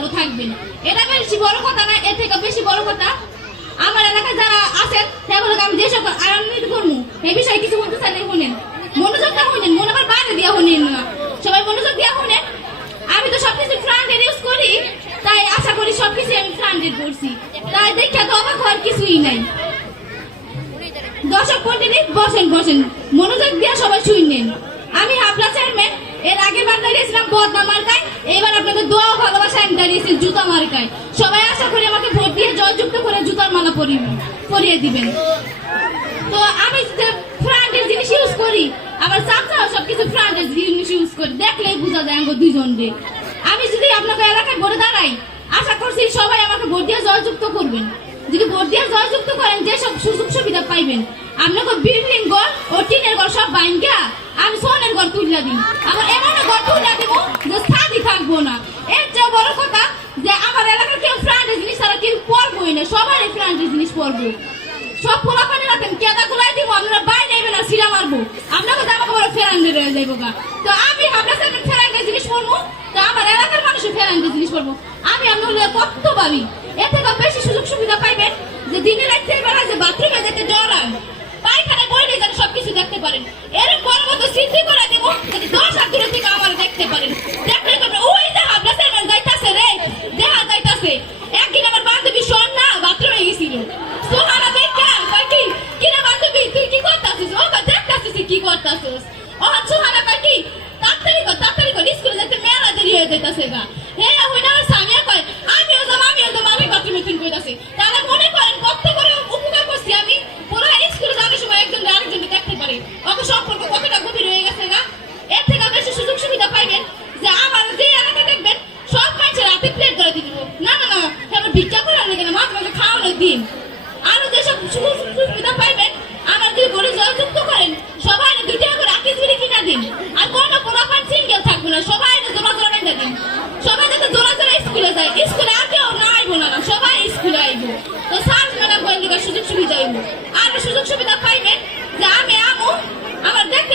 ভালো থাকবেন। এটা বেশি বড় কথা না, এর থেকে বেশি বড় কথা আমার এলাকায় যারা আছেন সেগুলোকে আমি যেসব আনন্দিত করবো এই বিষয়ে কিছু বলতে চাইলে শুনেন, মনোযোগটা শুনেন, মনে কর বাইরে দিয়া শুনেন না, সবাই মনোযোগ দিয়া শুনেন। আমি তো সবকিছু ফ্রান্ডের ইউজ করি, তাই আশা করি সবকিছু আমি ফ্রান্ডের করছি, তাই দেখে তো অবাক হওয়ার কিছুই নাই। দর্শক মন্ডলী বসেন বসেন, মনোযোগ দিয়ে সবাই শুনেন। আমি হাবলা চেয়ারম্যান, এর আগের বার দাঁড়িয়েছিলাম বদনা মার্কায়, এবার আপনাদের দোয়া ভালোবাসা আমি দাঁড়িয়েছি জুতা মার্কায়। সবাই আশা করি আমাকে ভোট দিয়ে জয়যুক্ত করে জুতার মালা পরিয়ে দিবেন। তো আমি ফ্রান্ডের জিনিস ইউজ করি, আবার চাচাও সবকিছু ফ্রান্ডের জিনিস ইউজ করি, দেখলেই বোঝা যায় আমাকে দুইজনকে। আমি যদি আপনাকে এলাকায় ভোটে দাঁড়াই, আশা করছি সবাই আমাকে ভোট দিয়ে জয়যুক্ত করবেন। যদি ভোট দিয়ে জয়যুক্ত করেন, যেসব সুযোগ সুবিধা পাইবেন, আপনাকে বিল্ডিং ঘর ও টিনের ঘর সব বাইঙ্গা আমি সোনের ঘর তুলিয়া দিই, আবার এমন ঘর তুলিয়া দিব যে ছাদি থাকবো না। এর চেয়ে বড় কথা যে আমার এলাকার কেউ ফ্রান্ডের জিনিস তারা কেউ পরবই না, সবাই ফ্রান্ডের জিনিস পরবো। সব পোলাপানি রাখেন কেদা গুলাই দিব, আপনারা বাইরে নেবেন আর সিরা মারবো, আপনাকে তো আমাকে বড় ফেরান্ডে রয়ে যাইব গা। তো আমি আমরা ফেরান্ডের জিনিস পরবো, তো আমার এলাকার মানুষের ফেরান্ডের জিনিস পরবো। আমি আপনার কত ভাবি এর থেকে বেশি সুযোগ সুবিধা পাইবেন যে দিনে রাখতে বেলা যে বাথরুমে যেতে ডরান, পায়খানায় বইলে যেন সবকিছু দেখতে পারেন। এর বড় মতো স্মৃতি করে দেবো, যদি 10 হাত দূরে থেকে আমার দেখতে পারেন। দেখলে ওই যে হাবলা চেয়ারম্যান যাইতাছে রে, দেখা যাইতাছে। একদিন আমার বান্ধবী শোন না বাথরুমে গেছিল, সোহানা দেখা কয় কি কিরে বান্ধবী তুই কি করতাছিস? ও দেখতাছিস কি করতাছিস? ও সোহানা কয় কি তাড়াতাড়ি কর স্কুলে যেতে মেলা দেরি হয়ে যাইতাছে গা। হে ওই না সামিয়া কয় আমিও যাব আমি বাথরুমে তিন কইতাছি। তাহলে মনে করেন কত করে উপকার করছি আমি, পুরো স্কুলে যাওয়ার সময় একজন আরেকজনকে দেখতে পারি, ওকে সম্পর্ক কতটা গভীর হয়ে গেছে গা। এর থেকে বেশি সুযোগ সুবিধা পাইবেন যে আমার যে এলাকা দেখবেন সব মানুষের হাতে প্লেট করে দিয়ে দিব। না না না, এবার ভিক্ষা করে আনলে কেন, মাঝে মাঝে খাওয়ানোর দিন। আরো যেসব সুযোগ সুবিধা পাইবেন আমার যদি বলে জয়যুক্ত করেন, সবাই 2 টাকা করে আকিস বিড়ি কিনা দিন, আর কোনো পোলাপান সিঙ্গেল থাকবে না, সবাই জোড়া জোড়া বেঁধে দিন। সবাই যাতে জোড়া জোড়া স্কুলে যায়, স্কুলে আর কেউ না আইবো না, সবাই স্কুলে আইবো। তো